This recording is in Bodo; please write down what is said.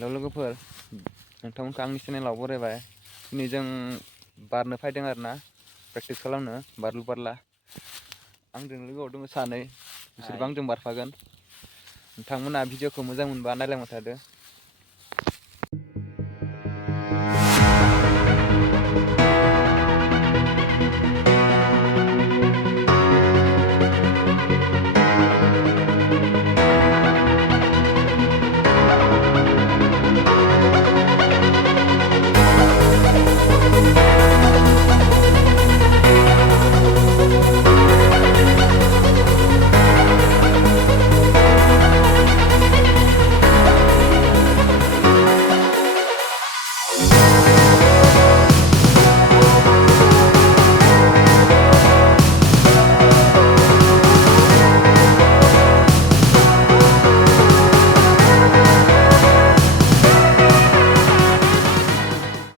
हेलौ लोगोफोर, नोंथांमोनखौ आंनि चेनेलाव बरायबाय। दिनै जों बारनो फैदों आरोना, प्रेक्टिस खालामनो बारलु बारला। आंजों लोगोआव दङ सानै, बिसोरबो आंजों बारफागोन। नोंथांमोना भिडिअखौ मोजां मोनबा नायलांबाय थादो।